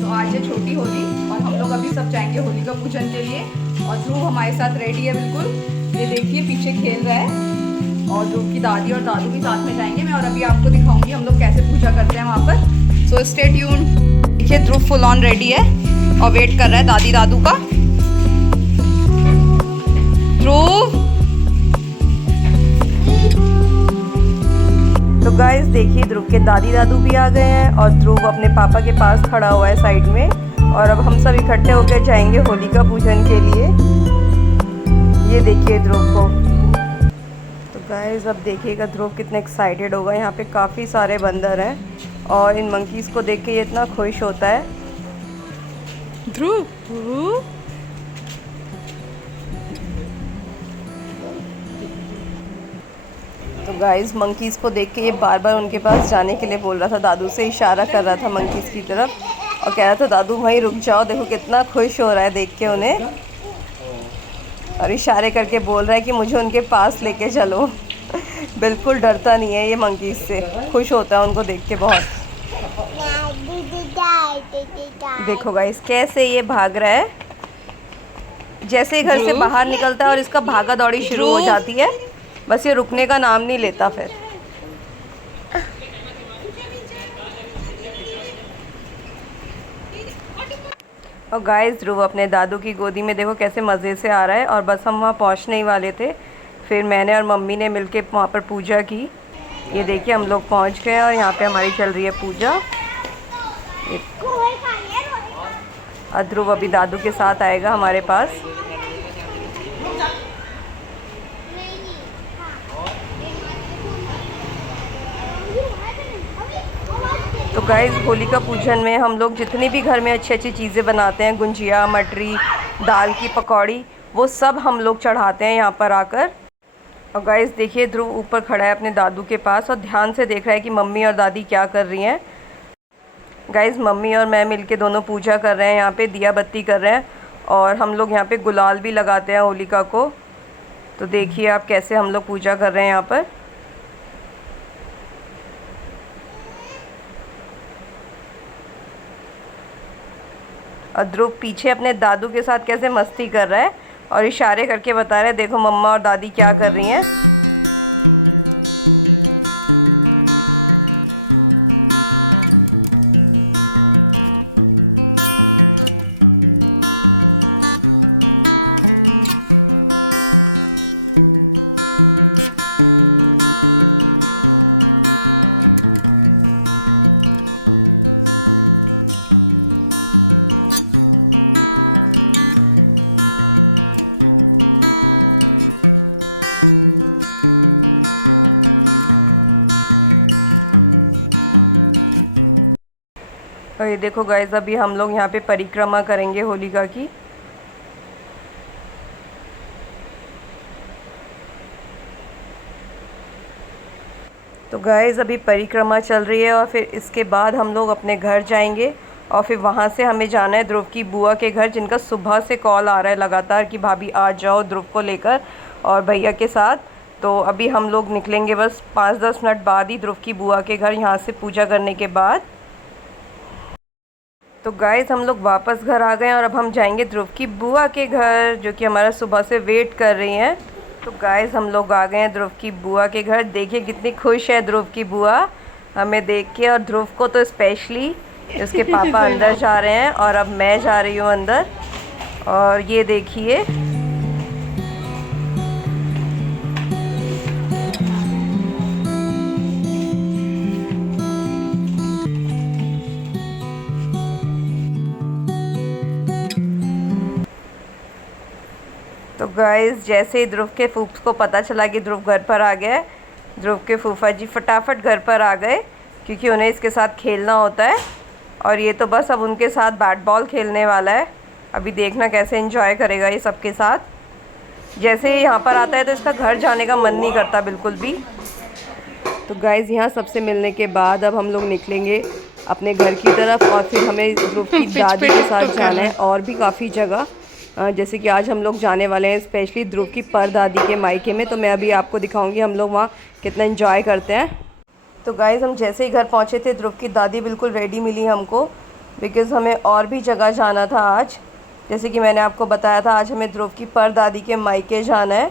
तो आज है छोटी होली और हम लोग अभी सब जाएंगे होली का पूजन के लिए। और ध्रुव हमारे साथ रेडी है बिल्कुल, ये देखिए पीछे खेल रहा है। और ध्रुव की दादी और दादू भी साथ में जाएंगे। मैं और अभी आपको दिखाऊंगी हम लोग कैसे पूजा करते हैं वहाँ पर। So stay tune. देखिए ध्रुव फुल ऑन रेडी है और वेट कर रहा है दादी दादू का। ध्रुव तो गाइस देखिए ध्रुव के दादी दादू भी आ गए हैं और ध्रुव अपने पापा के पास खड़ा हुआ है साइड में। और अब हम सब इकट्ठे होकर जाएंगे होली का पूजन के लिए। ये देखिए ध्रुव को। तो गाइस अब देखिएगा ध्रुव कितने एक्साइटेड होगा। यहाँ पे काफ़ी सारे बंदर हैं और इन मंकीज़ को देख के ये इतना खुश होता है। ध्रुव तो गाइस मंकीज़ को देख के ये बार बार उनके पास जाने के लिए बोल रहा था, दादू से इशारा कर रहा था मंकीज़ की तरफ और कह रहा था दादू वहीं रुक जाओ। देखो कितना खुश हो रहा है देख के उन्हें और इशारे करके बोल रहा है कि मुझे उनके पास लेके चलो। बिल्कुल डरता नहीं है ये मंकीज़ से, खुश होता है उनको देख के बहुत। देखो गाइस कैसे ये भाग रहा है, जैसे ही घर से बाहर निकलता है और इसका भागा दौड़ी शुरू हो जाती है, बस ये रुकने का नाम नहीं लेता फिर। और गाइस ध्रुव अपने दादू की गोदी में देखो कैसे मज़े से आ रहा है। और बस हम वहाँ पहुँचने ही वाले थे, फिर मैंने और मम्मी ने मिलके वहाँ पर पूजा की। ये देखिए हम लोग पहुँच गए और यहाँ पे हमारी चल रही है पूजा। और ध्रुव अभी दादू के साथ आएगा हमारे पास। तो गाइस होली का पूजन में हम लोग जितनी भी घर में अच्छी अच्छी चीज़ें बनाते हैं, गुंजिया, मटरी, दाल की पकौड़ी, वो सब हम लोग चढ़ाते हैं यहाँ पर आकर। और गाइस देखिए ध्रुव ऊपर खड़ा है अपने दादू के पास और ध्यान से देख रहा है कि मम्मी और दादी क्या कर रही हैं। गाइस मम्मी और मैं मिलके दोनों पूजा कर रहे हैं, यहाँ पे दिया बत्ती कर रहे हैं और हम लोग यहाँ पे गुलाल भी लगाते हैं होलिका को। तो देखिए आप कैसे हम लोग पूजा कर रहे हैं यहाँ पर। और ध्रुव पीछे अपने दादू के साथ कैसे मस्ती कर रहा है और इशारे करके बता रहा है देखो मम्मा और दादी क्या कर रही हैं। और ये देखो गाइस अभी हम लोग यहाँ पे परिक्रमा करेंगे होलिका की। तो गाइस अभी परिक्रमा चल रही है और फिर इसके बाद हम लोग अपने घर जाएंगे और फिर वहाँ से हमें जाना है ध्रुव की बुआ के घर, जिनका सुबह से कॉल आ रहा है लगातार कि भाभी आ जाओ ध्रुव को लेकर और भैया के साथ। तो अभी हम लोग निकलेंगे बस 5-10 मिनट बाद ही ध्रुव की बुआ के घर, यहाँ से पूजा करने के बाद। तो गाइस हम लोग वापस घर आ गए और अब हम जाएंगे ध्रुव की बुआ के घर, जो कि हमारा सुबह से वेट कर रही हैं। तो गाइस हम लोग आ गए हैं ध्रुव की बुआ के घर। देखिए कितनी खुश है ध्रुव की बुआ हमें देख के, और ध्रुव को तो स्पेशली। उसके पापा अंदर जा रहे हैं और अब मैं जा रही हूँ अंदर। और ये देखिए तो गाइस जैसे ही ध्रुव के फूफ को पता चला कि ध्रुव घर पर आ गया है, ध्रुव के फूफा जी फटाफट घर पर आ गए क्योंकि उन्हें इसके साथ खेलना होता है। और ये तो बस अब उनके साथ बैट बॉल खेलने वाला है। अभी देखना कैसे एंजॉय करेगा ये सबके साथ। जैसे ही यहाँ पर आता है तो इसका घर जाने का मन नहीं करता बिल्कुल भी। तो गाइस यहाँ सबसे मिलने के बाद अब हम लोग निकलेंगे अपने घर की तरफ और फिर हमें ध्रुव की दादी के साथ जाना है और भी काफ़ी जगह। जैसे कि आज हम लोग जाने वाले हैं स्पेशली ध्रुव की परदादी के मायके में। तो मैं अभी आपको दिखाऊंगी हम लोग वहाँ कितना एंजॉय करते हैं। तो गाइज़ हम जैसे ही घर पहुँचे थे ध्रुव की दादी बिल्कुल रेडी मिली हमको। बिकॉज़ हमें और भी जगह जाना था आज। जैसे कि मैंने आपको बताया था, आज हमें ध्रुव की परदादी के मायके जाना है।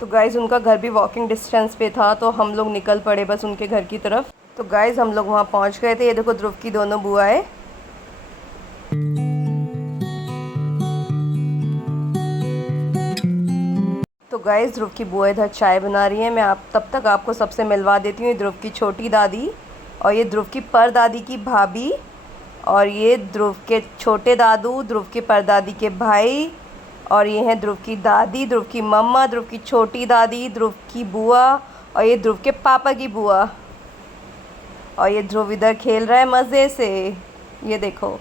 तो गाइज़ उनका घर भी वॉकिंग डिस्टेंस पे था, तो हम लोग निकल पड़े बस उनके घर की तरफ। तो गाइज़ हम लोग वहाँ पहुँच गए थे। ये देखो ध्रुव की दोनों बुआएं। तो गाइज़ ध्रुव की बुआ इधर चाय बना रही है। मैं तब तक आपको सबसे मिलवा देती हूँ। ध्रुव की छोटी दादी, और ये ध्रुव की परदादी की भाभी, और ये ध्रुव के छोटे दादू, ध्रुव की परदादी के भाई, और ये हैं ध्रुव की दादी, ध्रुव की मम्मा, ध्रुव की छोटी दादी, ध्रुव की बुआ, और ये ध्रुव के पापा की बुआ। और ये ध्रुव इधर खेल रहा है मज़े से। ये देखो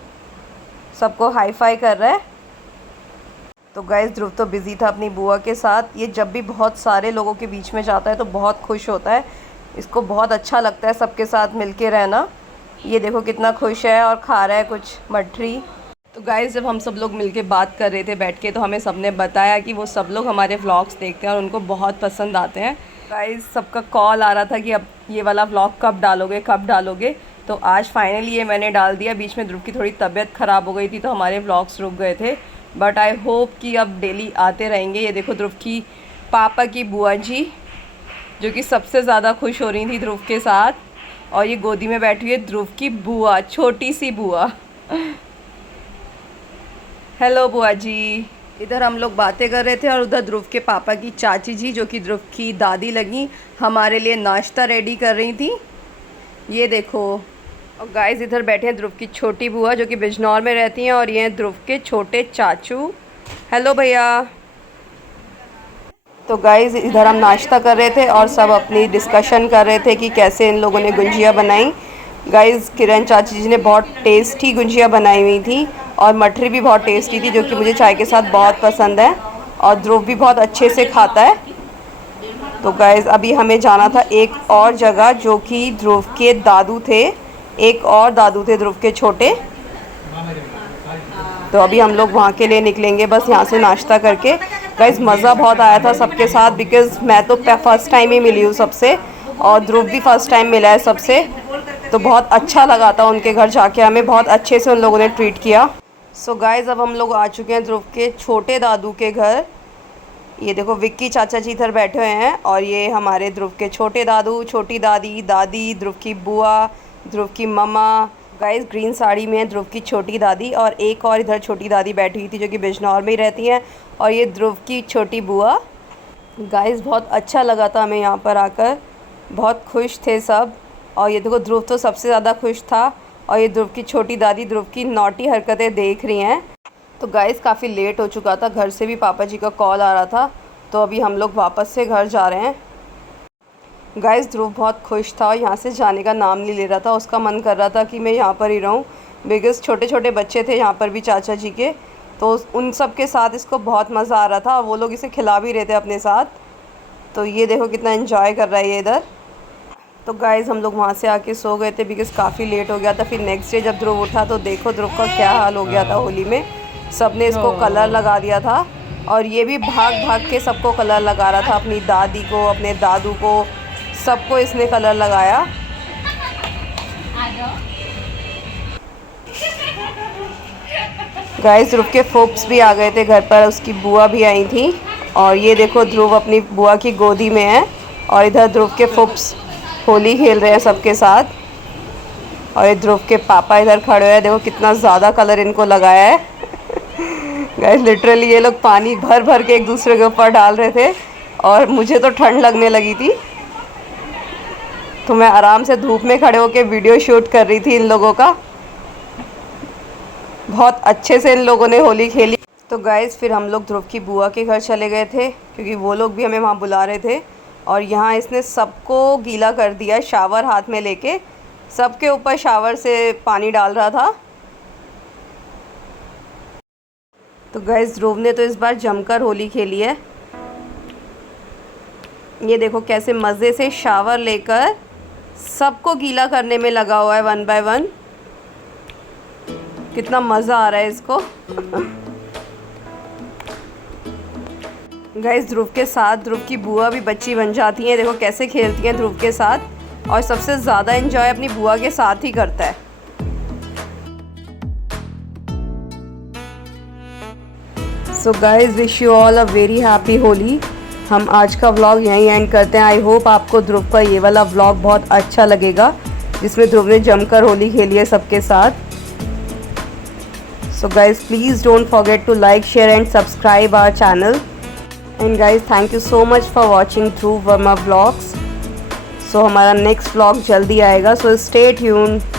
सबको हाई फाई कर रहा है। तो गाइस ध्रुव तो बिज़ी था अपनी बुआ के साथ। ये जब भी बहुत सारे लोगों के बीच में जाता है तो बहुत खुश होता है। इसको बहुत अच्छा लगता है सबके साथ मिलके रहना। ये देखो कितना खुश है और खा रहा है कुछ मठरी। तो गाइस जब हम सब लोग मिलके बात कर रहे थे बैठ के, तो हमें सबने बताया कि वो सब लोग हमारे व्लॉग्स देखते हैं और उनको बहुत पसंद आते हैं। गाइस सबका कॉल आ रहा था कि अब ये वाला व्लॉग कब डालोगे। तो आज फाइनली ये मैंने डाल दिया। बीच में ध्रुव की थोड़ी तबीयत ख़राब हो गई थी तो हमारे व्लॉग्स रुक गए थे, बट आई होप कि अब डेली आते रहेंगे। ये देखो ध्रुव की पापा की बुआ जी, जो कि सबसे ज़्यादा खुश हो रही थी ध्रुव के साथ, और ये गोदी में बैठी हुई है ध्रुव की बुआ, छोटी सी बुआ। हेलो बुआ जी। इधर हम लोग बातें कर रहे थे और उधर ध्रुव के पापा की चाची जी, जो कि ध्रुव की दादी लगी, हमारे लिए नाश्ता रेडी कर रही थी। ये देखो। और गाइस इधर बैठे हैं ध्रुव की छोटी बुआ, जो कि बिजनौर में रहती हैं, और ये हैं ध्रुव के छोटे चाचू। हेलो भैया। तो गाइस इधर हम नाश्ता कर रहे थे और सब अपनी डिस्कशन कर रहे थे कि कैसे इन लोगों ने गुंजिया बनाई। गाइस किरण चाची जी ने बहुत टेस्टी गुंजिया बनाई हुई थी, और मठरी भी बहुत टेस्टी थी, जो कि मुझे चाय के साथ बहुत पसंद है, और ध्रुव भी बहुत अच्छे से खाता है। तो गाइस अभी हमें जाना था एक और जगह, जो कि ध्रुव के दादू थे। एक और दादू थे ध्रुव के छोटे। तो अभी हम लोग वहाँ के लिए निकलेंगे बस यहाँ से नाश्ता करके। गाइस मज़ा बहुत आया था सबके साथ, बिकॉज़ मैं तो फ़र्स्ट टाइम ही मिली हूँ सबसे, और ध्रुव भी फ़र्स्ट टाइम मिला है सबसे। तो बहुत अच्छा लगा था उनके घर जाके, हमें बहुत अच्छे से उन लोगों ने ट्रीट किया। सो गाइस अब हम लोग आ चुके हैं ध्रुव के छोटे दादू के घर। ये देखो विक्की चाचा जी इधर बैठे हुए हैं, और ये हमारे ध्रुव के छोटे दादू, छोटी दादी, दादी, ध्रुव की बुआ, ध्रुव की मम्मा। गाइस ग्रीन साड़ी में है ध्रुव की छोटी दादी, और एक और इधर छोटी दादी बैठी हुई थी, जो कि बिजनौर में ही रहती हैं, और ये ध्रुव की छोटी बुआ। गाइस बहुत अच्छा लगा था हमें यहाँ पर आकर, बहुत खुश थे सब। और ये देखो ध्रुव तो सबसे ज़्यादा खुश था, और ये ध्रुव की छोटी दादी ध्रुव की नॉटी हरकतें देख रही हैं। तो गाइस काफ़ी लेट हो चुका था, घर से भी पापा जी का कॉल आ रहा था, तो अभी हम लोग वापस से घर जा रहे हैं। गाइस ध्रुव बहुत खुश था, यहाँ से जाने का नाम नहीं ले रहा था। उसका मन कर रहा था कि मैं यहाँ पर ही रहूँ, बिकॉज़ छोटे छोटे बच्चे थे यहाँ पर भी चाचा जी के, तो उन सब के साथ इसको बहुत मज़ा आ रहा था, और वो लोग इसे खिला भी रहे थे अपने साथ। तो ये देखो कितना एंजॉय कर रहा है ये इधर। तो गाइज़ हम लोग वहाँ से आके सो गए थे, बिकॉज़ काफ़ी लेट हो गया था। फिर नेक्स्ट डे जब ध्रुव उठा तो देखो ध्रुव का क्या हाल हो गया था। होली में सब ने इसको कलर लगा दिया था, और ये भी भाग भाग के सबको कलर लगा रहा था, अपनी दादी को, अपने दादू को, सबको इसने कलर लगाया। गाइस ध्रुव के फोप्स भी आ गए थे घर पर, उसकी बुआ भी आई थी, और ये देखो ध्रुव अपनी बुआ की गोदी में है, और इधर ध्रुव के फोप्स होली खेल रहे हैं सबके साथ, और ये ध्रुव के पापा इधर खड़े हैं। देखो कितना ज़्यादा कलर इनको लगाया है। गाइस लिटरली ये लोग पानी भर भर के एक दूसरे के ऊपर डाल रहे थे, और मुझे तो ठंड लगने लगी थी, तो मैं आराम से धूप में खड़े होकर वीडियो शूट कर रही थी इन लोगों का। बहुत अच्छे से इन लोगों ने होली खेली। तो गाइस फिर हम लोग ध्रुव की बुआ के घर चले गए थे, क्योंकि वो लोग भी हमें वहाँ बुला रहे थे, और यहाँ इसने सबको गीला कर दिया, शावर हाथ में लेके सबके ऊपर शावर से पानी डाल रहा था। तो गाइस ध्रुव ने तो इस बार जमकर होली खेली है। ये देखो कैसे मज़े से शावर लेकर सबको गीला करने में लगा हुआ है, 1 बाय 1। कितना मज़ा आ रहा है इसको। गाइस ध्रुव के साथ ध्रुव की बुआ भी बच्ची बन जाती हैं। देखो कैसे खेलती हैं ध्रुव के साथ, और सबसे ज़्यादा एंजॉय अपनी बुआ के साथ ही करता है। So guys wish you all a very happy Holi. हम आज का व्लॉग यहीं एंड करते हैं। आई होप आपको ध्रुव का ये वाला व्लॉग बहुत अच्छा लगेगा, जिसमें ध्रुव ने जमकर होली खेली है सबके साथ। So guys, please don't forget to like, share and subscribe our channel. And guys, thank you so much for watching through Verma Vlogs. So हमारा next vlog जल्दी आएगा, so stay tuned.